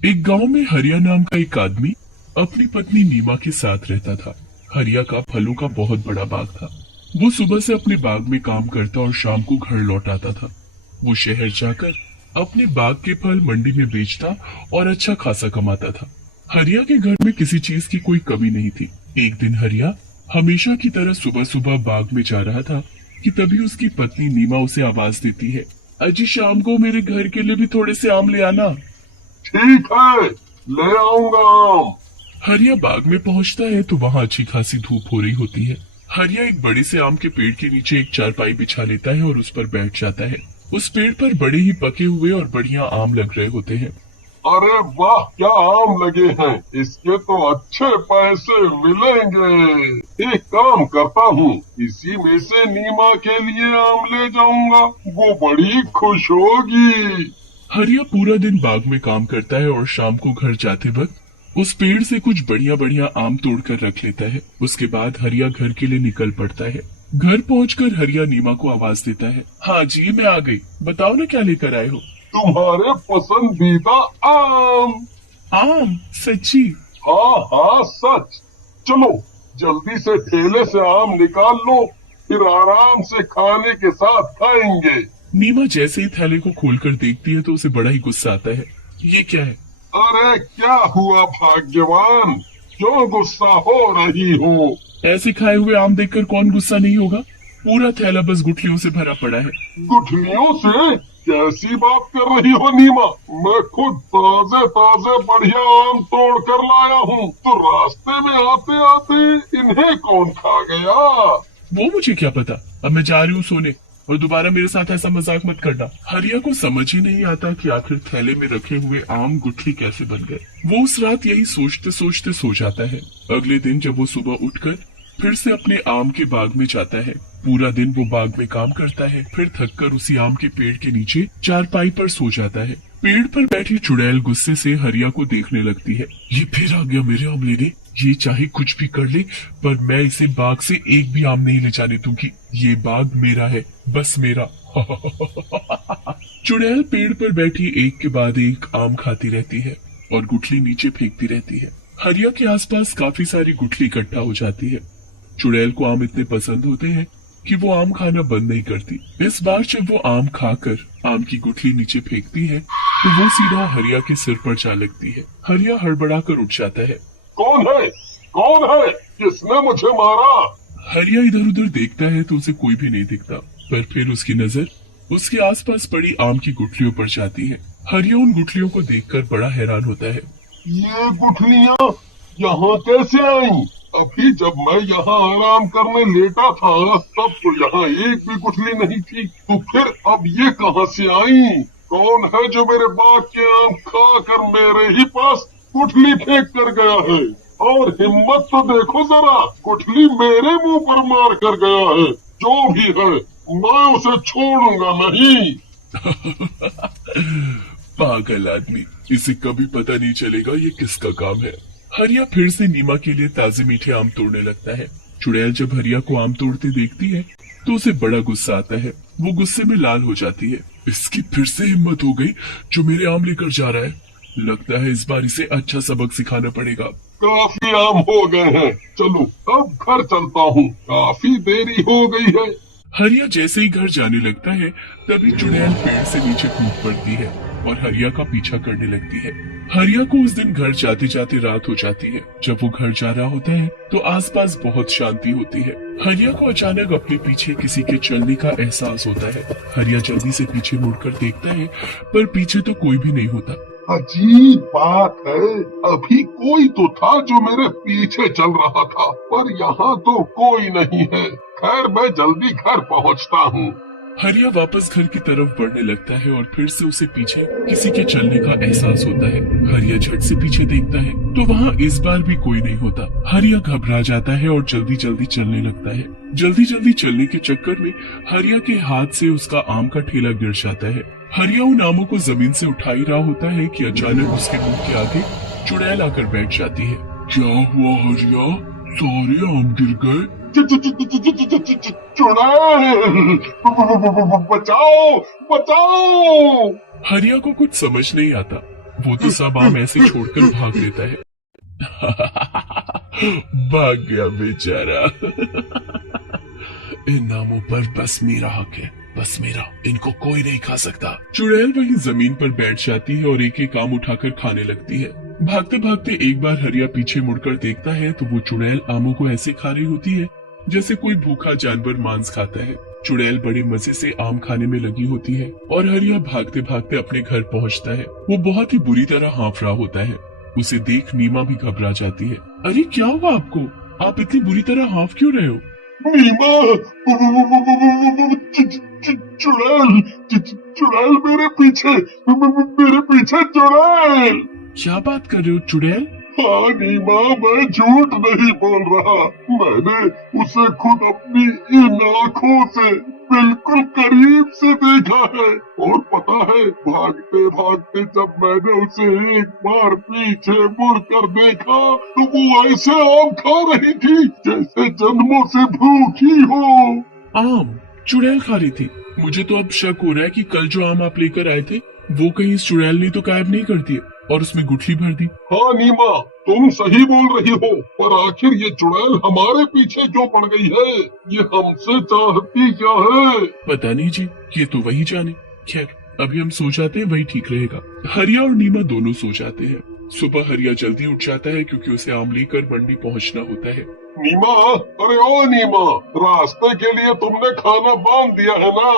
एक गांव में हरिया नाम का एक आदमी अपनी पत्नी नीमा के साथ रहता था। हरिया का फलों का बहुत बड़ा बाग था। वो सुबह से अपने बाग में काम करता और शाम को घर लौट आता था। वो शहर जाकर अपने बाग के फल मंडी में बेचता और अच्छा खासा कमाता था। हरिया के घर में किसी चीज की कोई कमी नहीं थी। एक दिन हरिया हमेशा की तरह सुबह सुबह बाग में जा रहा था कि तभी उसकी पत्नी नीमा उसे आवाज देती है, अजी शाम को मेरे घर के लिए भी थोड़े से आम ले आना। ठीक है, ले आऊंगा आम। हरिया बाग में पहुंचता है तो वहाँ अच्छी खासी धूप हो रही होती है। हरिया एक बड़े से आम के पेड़ के नीचे एक चारपाई बिछा लेता है और उस पर बैठ जाता है। उस पेड़ पर बड़े ही पके हुए और बढ़िया आम लग रहे होते हैं। अरे वाह, क्या आम लगे हैं। इसके तो अच्छे पैसे मिलेंगे। एक काम करता हूँ, इसी में से नीमा के लिए आम ले जाऊंगा, वो बड़ी खुश होगी। हरिया पूरा दिन बाग में काम करता है और शाम को घर जाते वक्त उस पेड़ से कुछ बढ़िया बढ़िया आम तोड़कर रख लेता है। उसके बाद हरिया घर के लिए निकल पड़ता है। घर पहुंचकर हरिया नीमा को आवाज देता है, हाँ जी मैं आ गई, बताओ ना क्या लेकर आए हो। तुम्हारे पसंदीदा आम। आम? सच्ची? हाँ हाँ सच। चलो जल्दी से ठेले से आम निकाल लो, फिर आराम से खाने के साथ खाएंगे। नीमा जैसे ही थैले को खोलकर देखती है तो उसे बड़ा ही गुस्सा आता है। ये क्या है? अरे क्या हुआ भाग्यवान, क्यों गुस्सा हो रही हो? ऐसे खाए हुए आम देखकर कौन गुस्सा नहीं होगा। पूरा थैला बस गुठलियों से भरा पड़ा है। गुठलियों से? कैसी बात कर रही हो नीमा? मैं खुद ताजे ताजे बढ़िया आम तोड़ कर लाया हूँ, तो रास्ते में आते आते इन्हें कौन खा गया? वो मुझे क्या पता। अब मैं जा रही हूँ सोने, और दोबारा मेरे साथ ऐसा मजाक मत करना। हरिया को समझ ही नहीं आता कि आखिर थैले में रखे हुए आम गुठली कैसे बन गए। वो उस रात यही सोचते सोचते सो जाता है। अगले दिन जब वो सुबह उठकर फिर से अपने आम के बाग में जाता है, पूरा दिन वो बाग में काम करता है, फिर थककर उसी आम के पेड़ के नीचे चारपाई पर सो जाता है। पेड़ पर बैठी चुड़ैल गुस्से से हरिया को देखने लगती है। ये फिर आ गया मेरे आम लेने। ये चाहे कुछ भी कर ले, पर मैं इसे बाग से एक भी आम नहीं ले जाने दूंगी। ये बाग मेरा है, बस मेरा। चुड़ैल पेड़ पर बैठी एक के बाद एक आम खाती रहती है और गुठली नीचे फेंकती रहती है। हरिया के आसपास काफी सारी गुठली इकट्ठा हो जाती है। चुड़ैल को आम इतने पसंद होते हैं कि वो आम खाना बंद नहीं करती। इस बार जब वो आम खाकर आम की गुठली नीचे फेंकती है तो वो सीधा हरिया के सिर पर जा लगती है। हरिया हड़बड़ाकर उठ जाता है। कौन है? कौन है? किसने मुझे मारा? हरिया इधर उधर देखता है तो उसे कोई भी नहीं दिखता, पर फिर उसकी नजर उसके आसपास पड़ी आम की गुठलियों पर जाती है। हरिया उन गुठलियों को देखकर बड़ा हैरान होता है। ये गुठलियाँ यहाँ कैसे आई? अभी जब मैं यहाँ आराम करने लेटा था तब तो यहाँ एक भी गुठली नहीं थी, तो फिर अब ये कहाँ से आई? कौन है जो मेरे बाग के आम खाकर मेरे ही पास गुठली फेंक कर गया है? और हिम्मत तो देखो जरा, गुठली मेरे मुंह पर मार कर गया है। जो भी है मैं उसे छोड़ूंगा नहीं। पागल आदमी, इसे कभी पता नहीं चलेगा ये किसका काम है। हरिया फिर से नीमा के लिए ताजे मीठे आम तोड़ने लगता है। चुड़ैल जब हरिया को आम तोड़ते देखती है तो उसे बड़ा गुस्सा आता है। वो गुस्से में लाल हो जाती है। इसकी फिर से हिम्मत हो गई जो मेरे आम लेकर जा रहा है। लगता है इस बार इसे अच्छा सबक सिखाना पड़ेगा। काफी आम हो गए हैं, चलो अब घर चलता हूँ, काफी देरी हो गई है। हरिया जैसे ही घर जाने लगता है तभी चुड़ैल पेड़ से नीचे कूद पड़ती है और हरिया का पीछा करने लगती है। हरिया को उस दिन घर जाते जाते रात हो जाती है। जब वो घर जा रहा होता है तो आसपास बहुत शांति होती है। हरिया को अचानक अपने पीछे किसी के चलने का एहसास होता है। हरिया जल्दी से पीछे मुड़कर देखता है, पर पीछे तो कोई भी नहीं होता। अजीब बात है, अभी कोई तो था जो मेरे पीछे चल रहा था, पर यहाँ तो कोई नहीं है। खैर मैं जल्दी घर पहुँचता हूँ। हरिया वापस घर की तरफ बढ़ने लगता है और फिर से उसे पीछे किसी के चलने का एहसास होता है। हरिया झट से पीछे देखता है तो वहाँ इस बार भी कोई नहीं होता। हरिया घबरा जाता है और जल्दी जल्दी चलने लगता है। जल्दी जल्दी चलने के चक्कर में हरिया के हाथ से उसका आम का ठेला गिर जाता है। हरिया उन आमों को जमीन से उठा ही रहा होता है कि अचानक उसके मुंह के आगे चुड़ैल आकर बैठ जाती है। क्या हुआ हरिया, सारे आम गिर गए? चुड़ैल, बचाओ बचाओ। हरिया को कुछ समझ नहीं आता। वो तो सब आम ऐसे छोड़कर भाग लेता है। भाग गया बेचारा। इन आमों पर बस मेरा हक है, बस मेरा, इनको कोई नहीं खा सकता। चुड़ैल वहीं जमीन पर बैठ जाती है और एक एक आम उठाकर खाने लगती है। भागते भागते एक बार हरिया पीछे मुड़कर देखता है तो वो चुड़ैल आमों को ऐसे खा रही होती है जैसे कोई भूखा जानवर मांस खाता है। चुड़ैल बड़े मजे से आम खाने में लगी होती है और हरिया भागते भागते अपने घर पहुंचता है। वो बहुत ही बुरी तरह हाँफ रहा होता है। उसे देख नीमा भी घबरा जाती है। अरे क्या हुआ आपको? आप इतनी बुरी तरह हाँफ क्यों रहे हो? नीमा, चुड़ैल, चुड़ैल मेरे पीछे, मेरे पीछे चुड़ैल। क्या बात कर रहे हो चुड़ैल? हाँ नीमा, मैं झूठ नहीं बोल रहा। मैंने उसे खुद अपनी इन आँखों से बिल्कुल करीब से देखा है। और पता है, भागते भागते जब मैंने उसे एक बार पीछे मुड़ कर देखा तो वो ऐसे आम खा रही थी जैसे जन्मों से भूखी हो। आम चुड़ैल खा रही थी? मुझे तो अब शक हो रहा है कि कल जो आम आप लेकर आए थे वो कहीं इस चुड़ैल ने तो गायब नहीं कर दिए और उसमें गुठली भर दी। हाँ नीमा, तुम सही बोल रही हो, पर आखिर ये चुड़ैल हमारे पीछे क्यों पड़ गई है? ये हमसे चाहती क्या है? पता नहीं जी, ये तो वही जाने। खैर अभी हम सो जाते हैं, वही ठीक रहेगा। हरिया और नीमा दोनों सो जाते हैं। सुबह हरिया जल्दी उठ जाता है क्योंकि उसे आम लेकर मंडी पहुंचना होता है। नीमा, अरे ओ नीमा, रास्ते के लिए तुमने खाना बांध दिया है ना?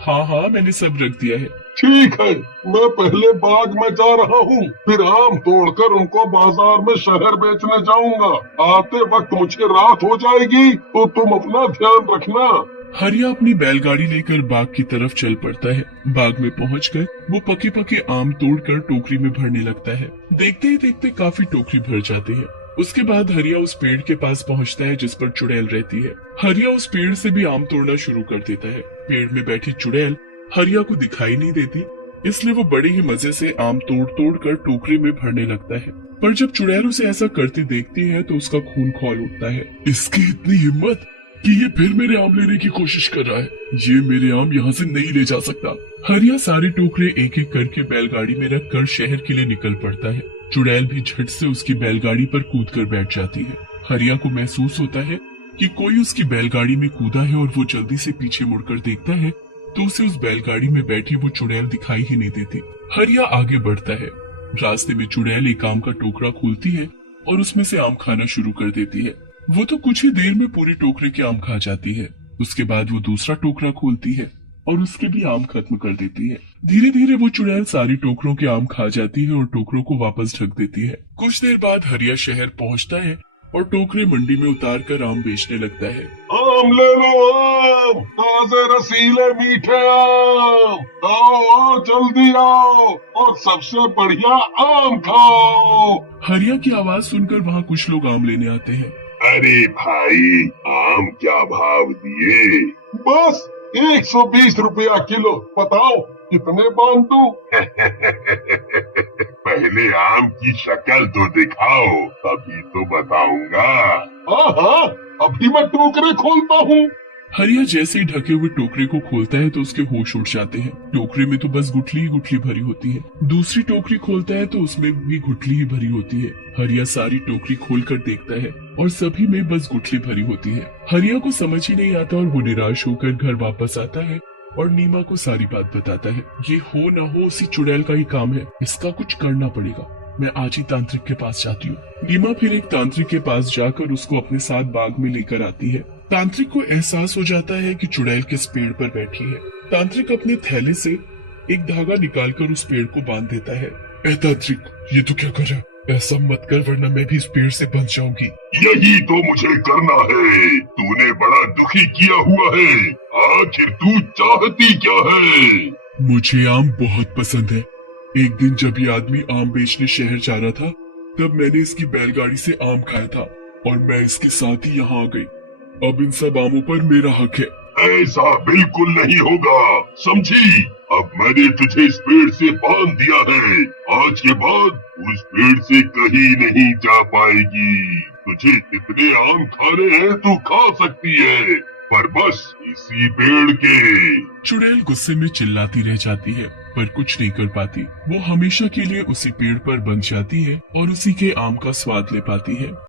हाँ हाँ, मैंने सब रख दिया है। ठीक है, मैं पहले बाग में जा रहा हूँ, फिर आम तोड़कर उनको बाजार में शहर बेचने जाऊंगा। आते वक्त मुझे रात हो जाएगी तो तुम अपना ध्यान रखना। हरिया अपनी बैलगाड़ी लेकर बाग की तरफ चल पड़ता है। बाग में पहुंचकर वो पके पके आम तोड़कर टोकरी में भरने लगता है। देखते ही देखते काफी टोकरी भर जाती है। उसके बाद हरिया उस पेड़ के पास पहुंचता है जिस पर चुड़ैल रहती है। हरिया उस पेड़ से भी आम तोड़ना शुरू कर देता है। पेड़ में बैठी चुड़ैल हरिया को दिखाई नहीं देती, इसलिए वो बड़े ही मजे से आम तोड़ तोड़ कर टोकरी में भरने लगता है। पर जब चुड़ैल उसे ऐसा करते देखती है तो उसका खून खौल उठता है। इसकी इतनी हिम्मत कि ये फिर मेरे आम लेने की कोशिश कर रहा है। ये मेरे आम यहाँ से नहीं ले जा सकता। हरिया सारे टोकरे एक एक करके बैलगाड़ी में रख कर शहर के लिए निकल पड़ता है। चुड़ैल भी झट से उसकी बैलगाड़ी पर कूद कर बैठ जाती है। हरिया को महसूस होता है कि कोई उसकी बैलगाड़ी में कूदा है और वो जल्दी से पीछे मुड़कर देखता है तो उसे उस बैलगाड़ी में बैठी वो चुड़ैल दिखाई ही नहीं देती। हरिया आगे बढ़ता है। रास्ते में चुड़ैल एक आम का टोकरा खोलती है और उसमें से आम खाना शुरू कर देती है। वो तो कुछ ही देर में पूरी टोकरे के आम खा जाती है। उसके बाद वो दूसरा टोकरा खोलती है और उसके भी आम खत्म कर देती है। धीरे धीरे वो चुड़ैल सारी टोकरों के आम खा जाती है और टोकरों को वापस ढक देती है। कुछ देर बाद हरिया शहर पहुंचता है और टोकरे मंडी में उतार कर आम बेचने लगता है। आम ले लो, आम ताजे रसीले मीठे आम, आओ आओ जल्दी आओ और सबसे बढ़िया आम खाओ। हरिया की आवाज सुनकर वहाँ कुछ लोग आम लेने आते हैं। अरे भाई, आम क्या भाव दिए? बस 120 रुपया किलो। बताओ कितने बांध दूं? पहले आम की शक्ल तो दिखाओ, तभी तो बताऊंगा। हाँ हाँ, अभी मैं टोकरे खोलता हूँ। हरिया जैसे ही ढके हुए टोकरे को खोलता है तो उसके होश उड़ जाते हैं। टोकरे में तो बस गुठली ही गुठली भरी होती है। दूसरी टोकरी खोलता है तो उसमें भी गुठली ही भरी होती है। हरिया सारी टोकरी खोलकर देखता है और सभी में बस गुठली भरी होती है। हरिया को समझ ही नहीं आता और वो निराश होकर घर वापस आता है और नीमा को सारी बात बताता है। ये हो ना हो उसी चुड़ैल का ही काम है, इसका कुछ करना पड़ेगा। मैं आज ही तांत्रिक के पास जाती हूँ। नीमा फिर एक तांत्रिक के पास जाकर उसको अपने साथ बाग में लेकर आती है। तांत्रिक को एहसास हो जाता है कि चुड़ैल किस पेड़ पर बैठी है। तांत्रिक अपने थैले से एक धागा निकालकर उस पेड़ को बांध देता है। ए तांत्रिक, ये तो क्या कर रहा है? ऐसा मत कर वरना मैं भी इस पेड़ से बंध जाऊंगी। यही तो मुझे करना है। तूने बड़ा दुखी किया हुआ है। आखिर तू चाहती क्या है? मुझे आम बहुत पसंद है। एक दिन जब ये आदमी आम बेचने शहर जा रहा था तब मैंने इसकी बैलगाड़ी से आम खाया था और मैं इसके साथ ही यहाँ आ गई। अब इन सब आमों पर मेरा हक है। ऐसा बिल्कुल नहीं होगा, समझी? अब मैंने तुझे इस पेड़ से बांध दिया है। आज के बाद उस पेड़ से कहीं नहीं जा पाएगी। तुझे जितने आम खाने हैं तू खा सकती है, पर बस इसी पेड़ के। चुड़ैल गुस्से में चिल्लाती रह जाती है पर कुछ नहीं कर पाती। वो हमेशा के लिए उसी पेड़ पर बंध जाती है और उसी के आम का स्वाद ले पाती है।